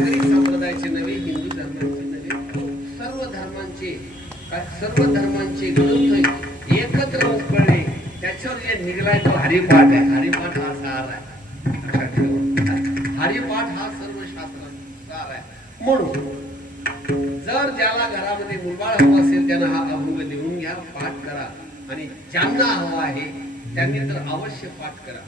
नागरिक संप्रदायाचे नव्हे हिंदू धर्माचे नव्हे सर्व धर्मांचे सर्व धर्मांचे ग्रंथ एकत्र पडले त्याच्यावर जे निघलाय तो हरिपाठ आहे. हरिपाठ हा सार आहे. लक्षात ठेवा. हरिपाठ हा सर्व शास्त्रानुसार आहे. म्हणून जर ज्याला घरामध्ये मुलबाळ हवं असेल त्यांना हा अभंग लिहून घ्या पाठ करा. आणि ज्यांना हवा आहे त्यांनी तर अवश्य पाठ करा.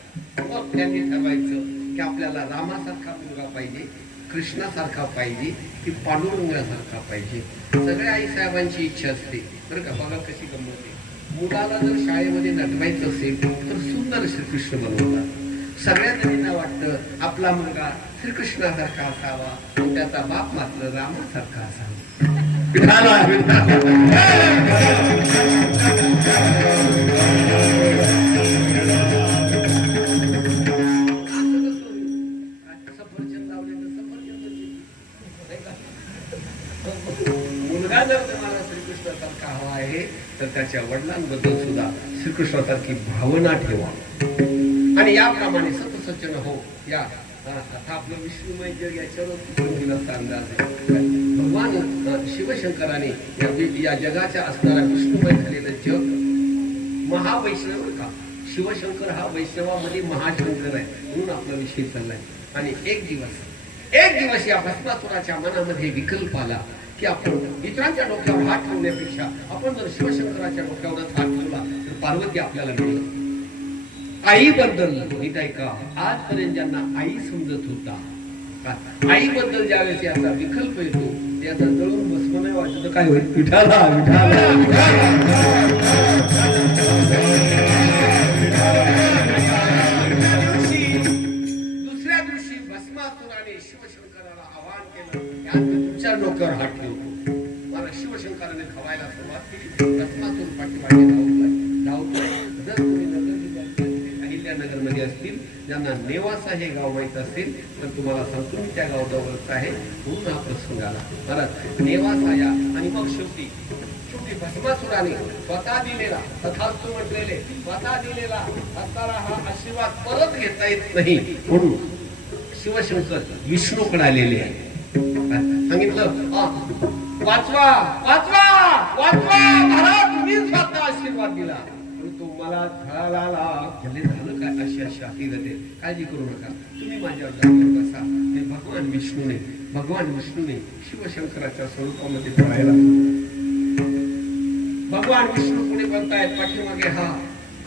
रामासारखा मुलगा पाहिजे कृष्णासारखा पाहिजे की पांडुरंगासारखा पाहिजे सगळ्या आई साहेबांची इच्छा असते बरं का बघा कशी गंमत आहे मुलाला जर शाळेमध्ये नटवायचं असेल तर सुंदर श्रीकृष्ण बनवतात सगळ्या जणींना वाटतं आपला मुलगा श्रीकृष्णासारखा असावा त्याचा बाप मात्र रामासारखा असावा तर त्याच्या वडिलांबद्दल सुद्धा श्रीकृष्णासारखी भावना ठेवा. आणि याप्रमाणे सतसचन हो या आता आपलं विष्णुमय जग याच्यावर दिलासा अंदाज आहे भगवान शिवशंकराने या जगाच्या असणारा विष्णुमय झालेलं जग महावैष्णव का? शिवशंकर हा वैष्णवामध्ये महाशंकर आहे म्हणून आपला विषय चाललाय. आणि एक दिवस एक दिवस या भस्मासुराच्या मनामध्ये विकल्प आला. की आपण इतरांच्या डोक्यावर हात ठेवण्यापेक्षा आपण जर शिवशंकराच्या डोक्यावर हात ठेवला तर पार्वती आपल्याला मिळेल. आईबद्दल नीट ऐका आजपर्यंत ज्यांना आई समजत होता आईबद्दल ज्यावेळेस याचा विकल्प येतो त्याचा जळून भस्म नाही वाटत. काय होईल? विठाला विठाला. डोक्यावर हात ठेवतो मला शिवशंकराने खवायला सुरुवात केली. रत्नातून पाठीमागे धावतोय. धावतोय. जर तुम्ही नगर जिल्ह्यात अहिल्यानगर असतील ज्यांना नेवासा हे गाव माहीत असेल तर तुम्हाला सांगतो मी त्या गावाजवळच आहे. म्हणून हा प्रसंग आला. परत नेवासा या. आणि मग शेवटी शेवटी भस्मासुराने स्वतः दिलेला तथास्तु म्हटलेले स्वतः दिलेला असताना हा आशीर्वाद परत घेता येत नाही. म्हणून शिवशंकर विष्णूकडे आलेले आहे वाचवा वाचवा वाचवा महाराज मी घातला आशीर्वाद दिला. परंतु मला झाला म्हणजे झालं काय अशी अशी हकीकत आहे काळजी करू नका. तुम्ही माझ्यावर जागेवर बसा हे भगवान विष्णूने भगवान विष्णूने शिवशंकराच्या स्वरूपामध्ये पडायला. भगवान विष्णू पुढे बनताय पाठीमागे हा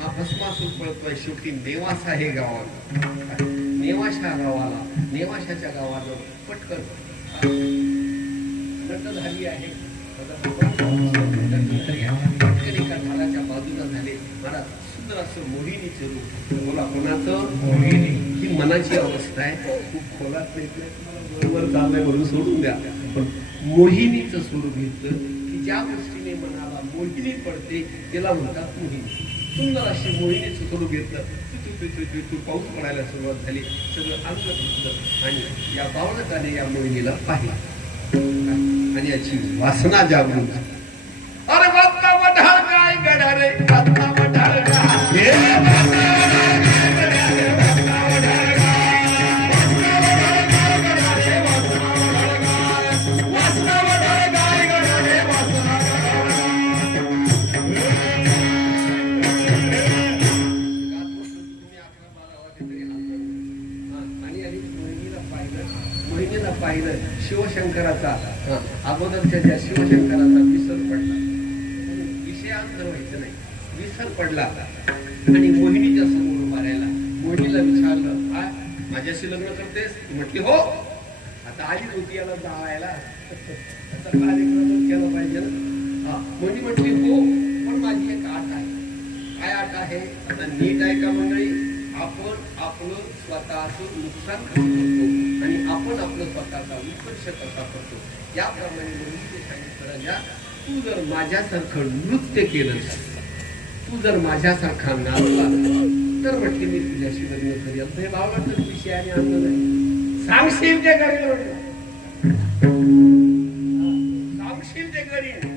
हा भस्मासूर पळतोय. शेवटी नेवासा हे गावाला नेवाशा गावाला नेवाशाच्या गावाला पटकन. घट्ट झाली आहे. पटकन एका झाडाच्या बाजूला झाले. मला सुंदर असं मोहिनीचं रूप. बोला कोणाचं मोहिनी. ही मनाची अवस्था आहे. खूप खोलात नाही मला बरोबर चाललंय म्हणून सोडून द्या. पण मोहिनीचं स्वरूप घेतलं की ज्या गोष्टीने मनाला मोहिनी पडते त्याला म्हणतात मोहिनी. सुंदर अशी मोहिनीचं स्वरूप घेतलं. तू पाऊस पडायला सुरुवात झाली. सगळं अंग घेतलं आणि या बावळकाने या मोहिनीला पाहिलं. आणि याची वासना जागृत. माझ्याशी लग्न करतेस म्हटली हो. आता आली होती याला जावायला आता कार्यक्रम केला पाहिजे. ना म्हटली हो पण माझी एक आठ आहे. काय आठ आहे? आता नीट आहे का मंडळी? आपण आपलं स्वतःचं नुकसान कसं करतो आणि आपण आपलं स्वतःचा उत्कर्ष कसा करतो? याप्रमाणे म्हणून सांगितलं राजा तू जर माझ्यासारखं नृत्य केलं तू जर माझ्यासारखा नाचला तर म्हटली मी तुझ्याशी लग्न करेल हे भावला तर विषय आणि आनंद नाही सांगशील ते करेल म्हटलं. सांगशील ते करीन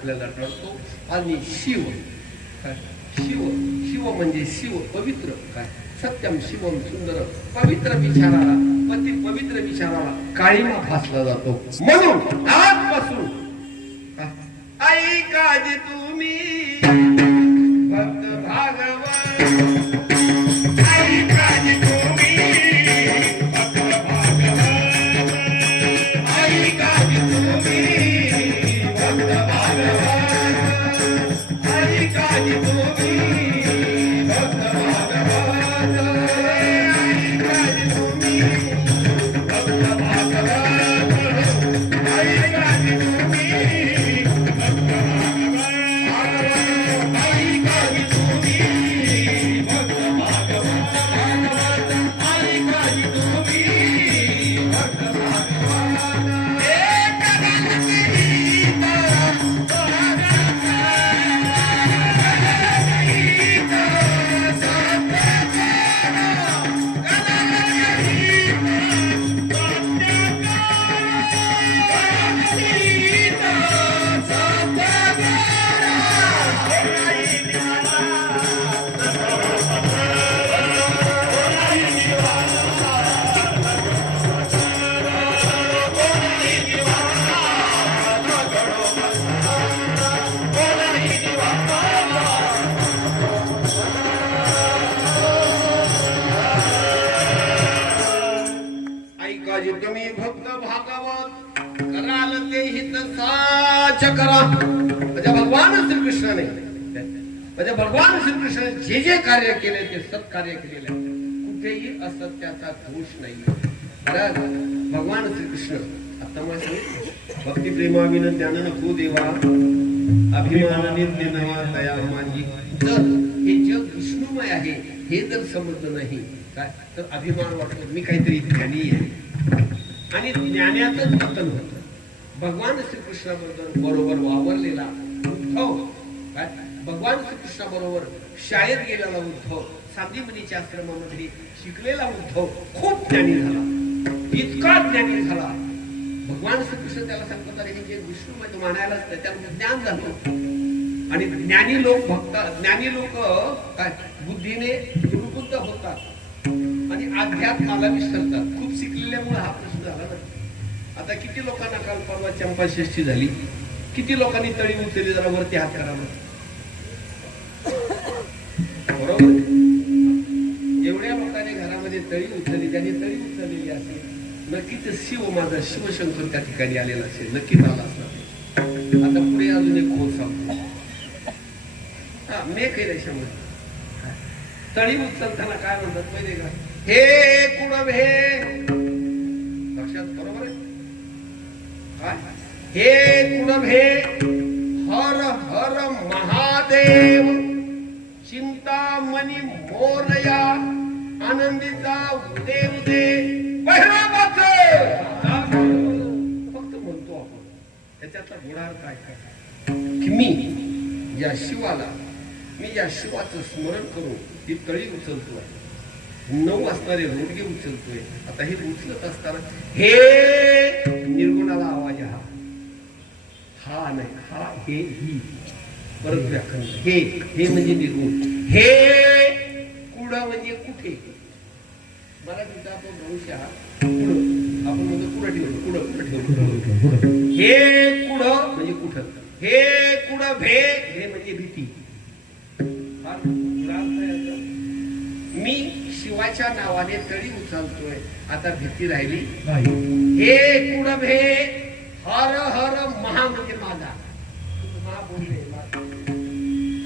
आपल्याला टळतो आणि शिव काय? शिव शिव म्हणजे शिव पवित्र काय? सत्यम शिवम सुंदर पवित्र विचाराला पती पवित्र विचाराला काळीमा फासला जातो. म्हणून साच करा। म्हणजे भगवान श्रीकृष्णाने म्हणजे भगवान श्रीकृष्णाने जे जे कार्य केले ते सत्कार्य केलेले आहे. कुठेही असत्याचा दोष नाही. बरं? भगवान श्रीकृष्ण आता मला सांगितलं भक्ती प्रेमाविन ज्ञान नको देवा अभिमानाने नवा दया माझी जर हे जग विष्णुमय आहे हे जर समजलं नाही काय? तर अभिमान वाटतो मी काहीतरी ज्ञानी आहे. आणि ज्ञानातच पतन होतं. भगवान श्रीकृष्णाबरोबर बरोबर वावरलेला उद्धव. काय? भगवान श्रीकृष्णाबरोबर शाळेत गेलेला उद्धव. सांदीमनीच्या आश्रमामध्ये शिकलेला उद्धव. खूप ज्ञानी झाला. इतका ज्ञानी झाला. भगवान श्रीकृष्ण त्याला सांगतात हे जे विष्णू मध्ये मानायलाच नाही त्याला ज्ञान झालं. आणि ज्ञानी लोक भक्त ज्ञानी लोक काय? बुद्धीने गुरुबुद्ध होतात आणि अध्यात्माला विसरतात. खूप शिकलेल्यामुळे हा प्रश्न झाला ना. आता किती लोकांना काल परवा चंपाषष्ठी झाली? किती लोकांनी तळी उचलली? जरा वरती हात करावं बरोबर? एवढ्या लोकांनी घरामध्ये तळी उचलली त्यांनी तळी उचललेली असेल नक्कीच शिव माझा शिवशंकर त्या ठिकाणी आलेला असेल नक्कीच आला असणार. आता पुढे अजून एक खोल सांगतो. हा मेघ काही त्याच्यामध्ये. तळी उचलताना काय म्हणतात माहितीये का? हे कुणब हे लक्षात बरोबर आहे? हे कुणब हे हर हर महादेव चिंतामणी मोरया आनंदीचा उदे उदे बहिराबाचं फक्त म्हणतो आपण त्याच्यातला गुणार्थ काय काय? की मी या शिवाला मी या शिवाचं स्मरण करून ही तळी उचलतोय. नऊ असणारे रोडगे उचलतोय. आता हे उचलत असताना हे निर्गुणाला आवाज हा हा नाही हा हे ही. परत व्याकरण हे हे म्हणजे निर्गुण. हे कुड म्हणजे कुठे? मराठीचा आपण भविष्य कुड. आपण म्हणतो कुठं ठेवलं. कुठं कुठं ठेवलं. हे कुड म्हणजे कुठं? हे कुड भे हे म्हणजे भीती. मी शिवाच्या नावाने तळी उचलतोय. आता भीती राहिली. हे कुड भे हर हर महा म्हणजे माझा बोलले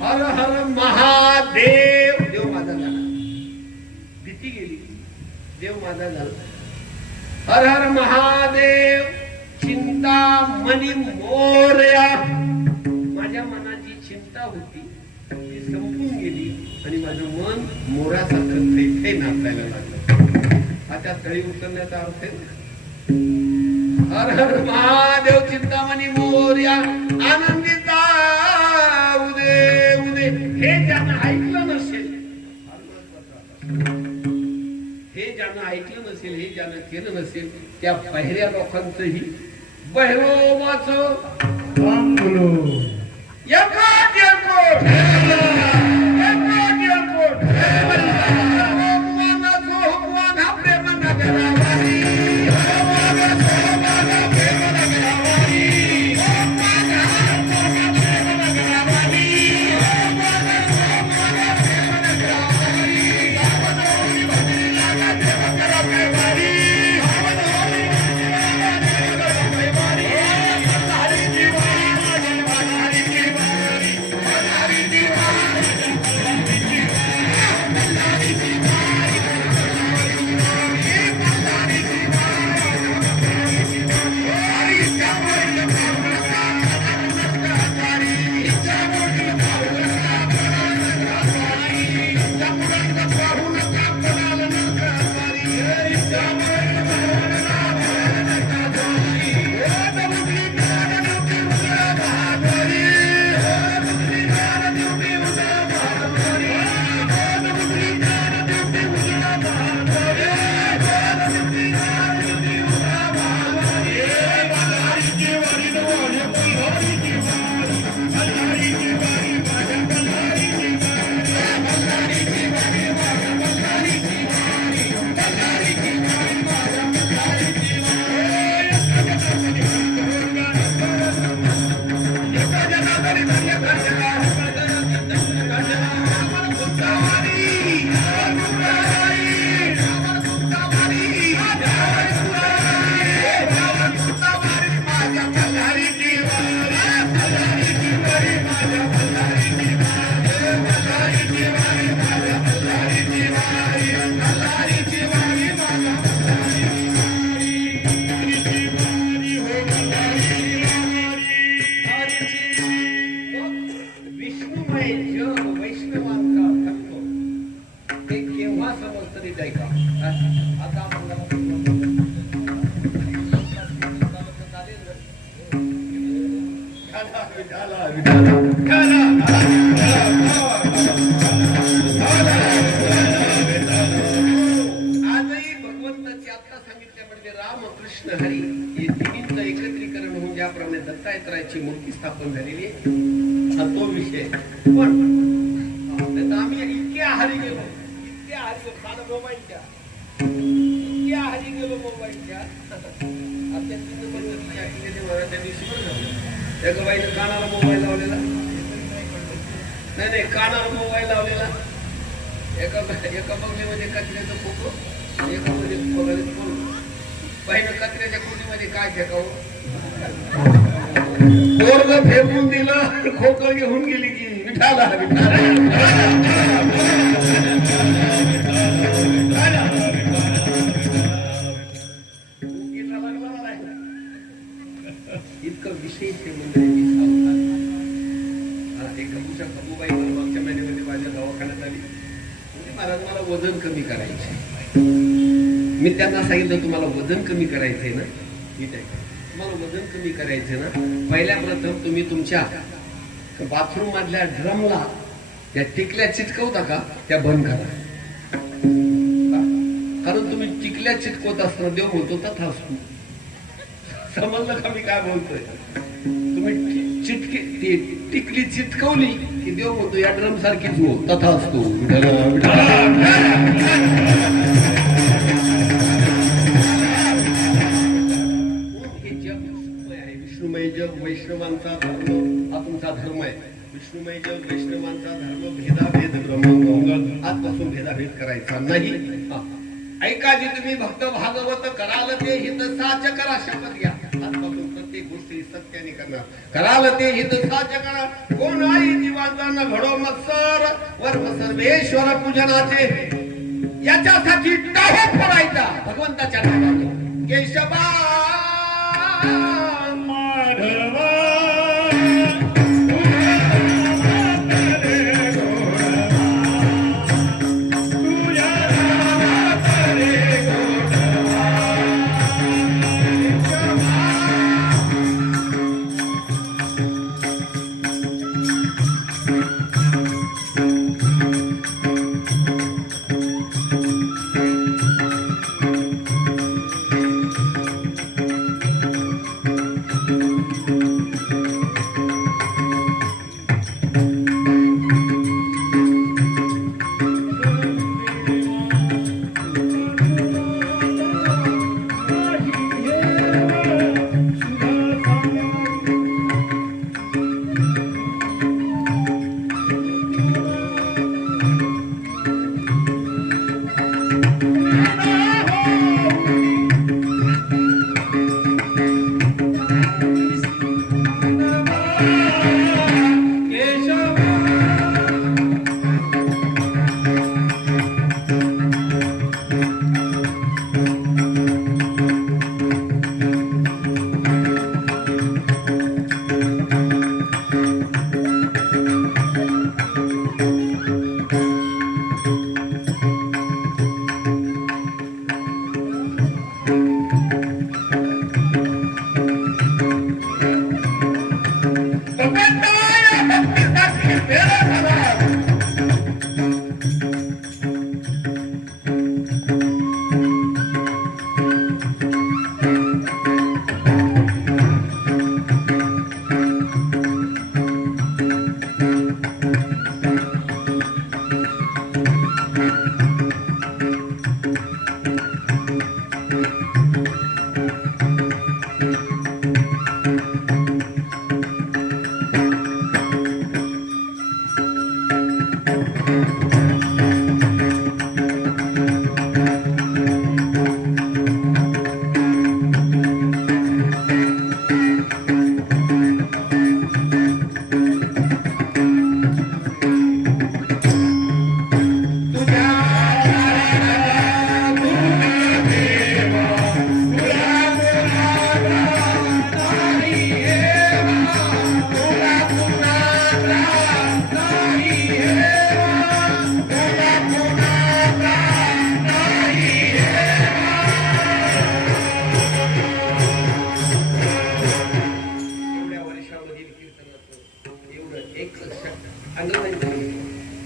हर हर महादेव. देव माझा झाला. भीती गेली. देव माझा झाला. हर हर महादेव चिंता मनी मोरया. माझ्या मनाची चिंता होती. ती संपून गेली आणि माझं मन मोरासारखं थैथे नाचायला लागलं. आता तळी उचलण्याचा अर्थ आहे ना? हर हर महादेव चिंतामणी मोर्या आनंदिता उदे उदे हे ज्यानं ऐकलं नसेल. हे ज्यानं ऐकलं नसेल हे ज्यानं केलं नसेल त्या पहिऱ्या लोकांचंही बहिरोबाचं एका विठाला, विठाला, घेऊन फेकून दिलं खोकं घेऊन गेली की विठाला. इतकं विशेष हे मंडळी मागच्या महिन्यामध्ये माझ्या दवाखान्यात आली. म्हणजे महाराज मला वजन कमी करायचे मी त्यांना सांगितलं तुम्हाला वजन कमी करायचंय ना? ठीक आहे तुम्हाला कमी करायचं ना पहिल्या प्रथम तुम्ही तुमच्या बाथरूम मधल्या ड्रमला त्या टिकल्या चिटकवता का? त्या बंद करा. कारण तुम्ही टिकल्या चिटकवत असताना देव बोलतो तथा असतो. समजलं का मी काय बोलतोय? तुम्ही चिटके चिटकी ती टिकली चिटकवली की देव बोलतो या ड्रम सारखीच हो तथा असतो. विष्णुमय जग वैष्णवांचा धर्म भेदाभेद ब्रह्मंगल आजपासून भेदाभेद करायचा नाही. ऐका जे तुम्ही भक्त भागवत कराल ते हित साच करा शपथ घ्या. आजपासून प्रत्येक गोष्टी सत्याने करणार. कराल ते हित साच करा. कोण आई जीवांचा न घडो मत्सर? वर्म सर्वेश्वर पूजनाचे. याच्यासाठी टाहो फोडायचा भगवंताच्या नावाने. केशवा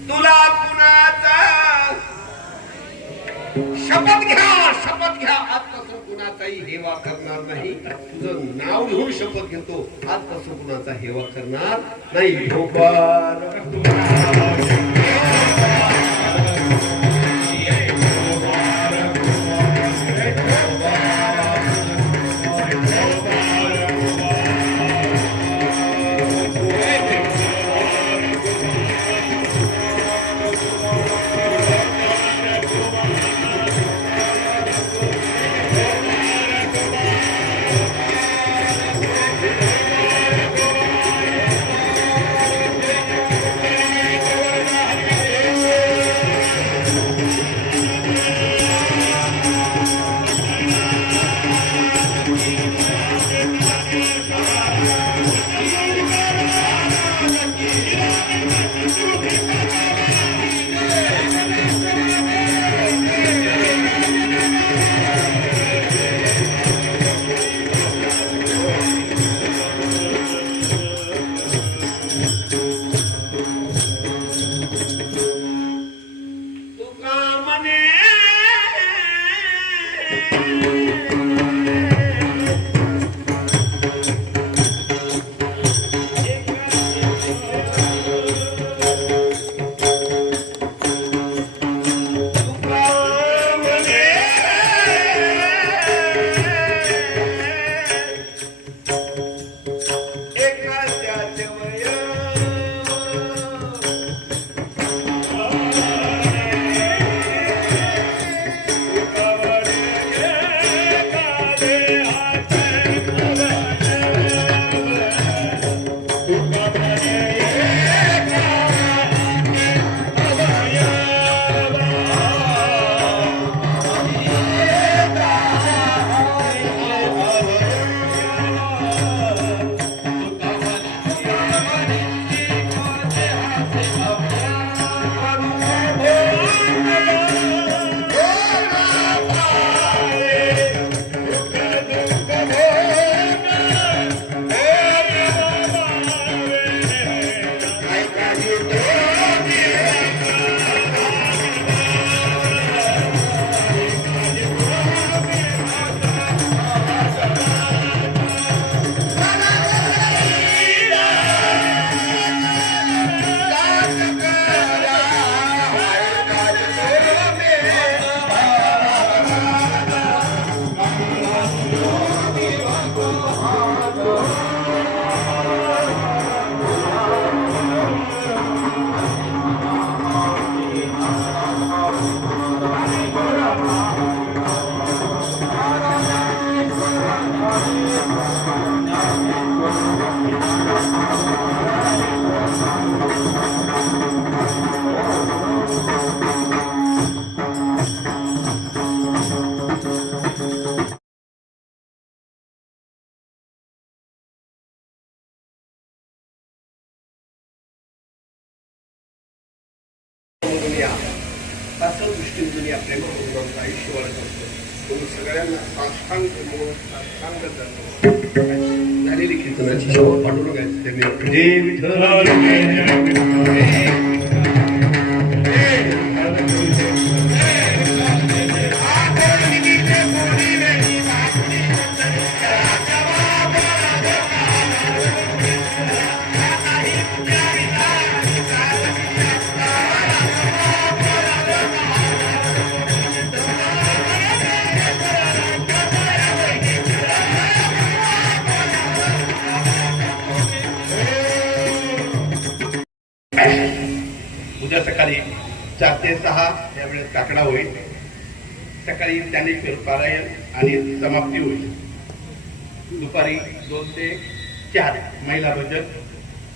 तुला कुणाचा? शपथ घ्या शपथ घ्या. आजपासून कुणाचाही हेवा करणार नाही. तुझं नाव घेऊन शपथ घेतो. आजपासून कुणाचा हेवा करणार नाही. असं आपल्या दुनिया आयुष्य वाढत असतो म्हणून सगळ्यांना साष्टांग मोह, साष्टांग दंड. झालेली कीर्तनाची शेवट पाठवून घ्यायचं त्यांनी विठ्ठल सात ते सहा त्यावेळेस काकडा होईल. सकाळी ज्ञानेश्वर पारायण आणि समाप्ती होईल. दुपारी दोन ते चार महिला भजन.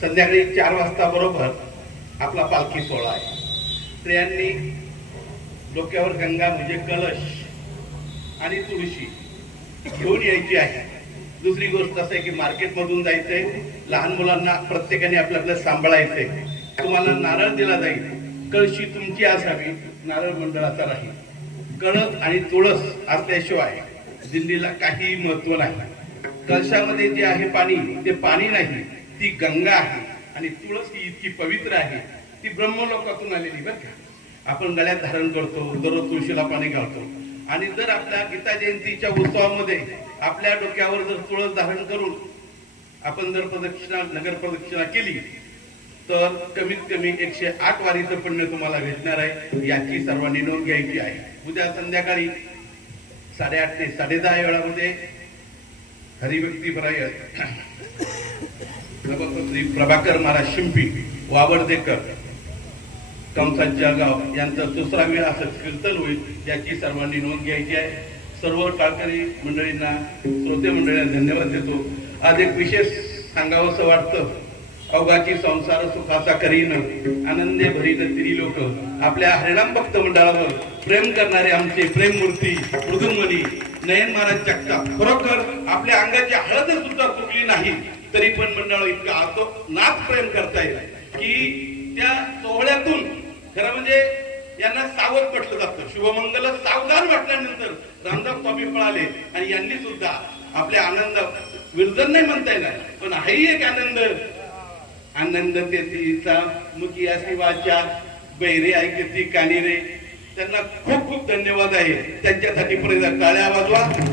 संध्याकाळी चार वाजता बरोबर आपला पालखी सोहळा आहे. स्त्रियांनी डोक्यावर गंगा म्हणजे कलश आणि तुळशी घेऊन यायची आहे. दुसरी गोष्ट असं आहे की मार्केटमधून जायचंय. लहान मुलांना प्रत्येकाने आपलं आपलं सांभाळायचंय. तुम्हाला नारळ दिला जाईल. कळशी तुमची असावी नारळ मंडळाचा राहील कळस आणि तुळस असल्याशिवाय दिल्लीला काही महत्त्व नाही. कळशामध्ये जे आहे पाणी ते पाणी नाही ती गंगा आहे आणि तुळस ही इतकी पवित्र आहे ती ब्रह्मलोकातून आलेली बरं का. आपण गळ्यात धारण करतो दररोज तुळशीला पाणी घालतो. आणि जर आपल्या गीता जयंतीच्या उत्सवामध्ये आपल्या डोक्यावर जर तुळस धारण करून आपण जर प्रदक्षिणा नगर प्रदक्षिणा केली तर कमीत कमी एकशे आठ वारीचं पुण्य तुम्हाला भेटणार आहे. याची सर्वांनी नोंद घ्यायची आहे. उद्या संध्याकाळी साडेआठ ते साडेदहा या वेळामध्ये हरिभक्तीपराय श्री प्रभाकर महाराज शिंपी वावडदेकर कंसात जळगाव यांचा दुसरा वेळ असं कीर्तन होईल याची सर्वांनी नोंद घ्यायची आहे. सर्व टाळकरी मंडळींना श्रोते मंडळींना धन्यवाद देतो. आज एक विशेष सांगावंसं वाटतं. अवघाची संसार सुखाचा करीन. आनंदे भरीन तिरी लोक आपल्या हरिणाम भक्त मंडळावर प्रेम करणारे आमचे प्रेम मूर्ती मृदुंगनी नयन महाराज जगताप. खरोखर आपल्या अंगाची हळद सुद्धा चुकली नाही तरी पण मंडळ इतका आतो नाच प्रेम करतायत की त्या सोहळ्यातून खरं म्हणजे यांना सावध म्हटलं जातं. शुभमंगल सावधान म्हटल्यानंतर रामदास स्वामी पळाले आणि यांनी सुद्धा आपल्या आनंद विरजन नाही म्हणता येणार. पण हाही एक आनंद आनंद तेथीचा मुखिया शिवाच्या बहिरे ऐकती कानी रे. त्यांना खूप खूप धन्यवाद आहे. त्यांच्यासाठी पुढे टाळ्या वाजवा.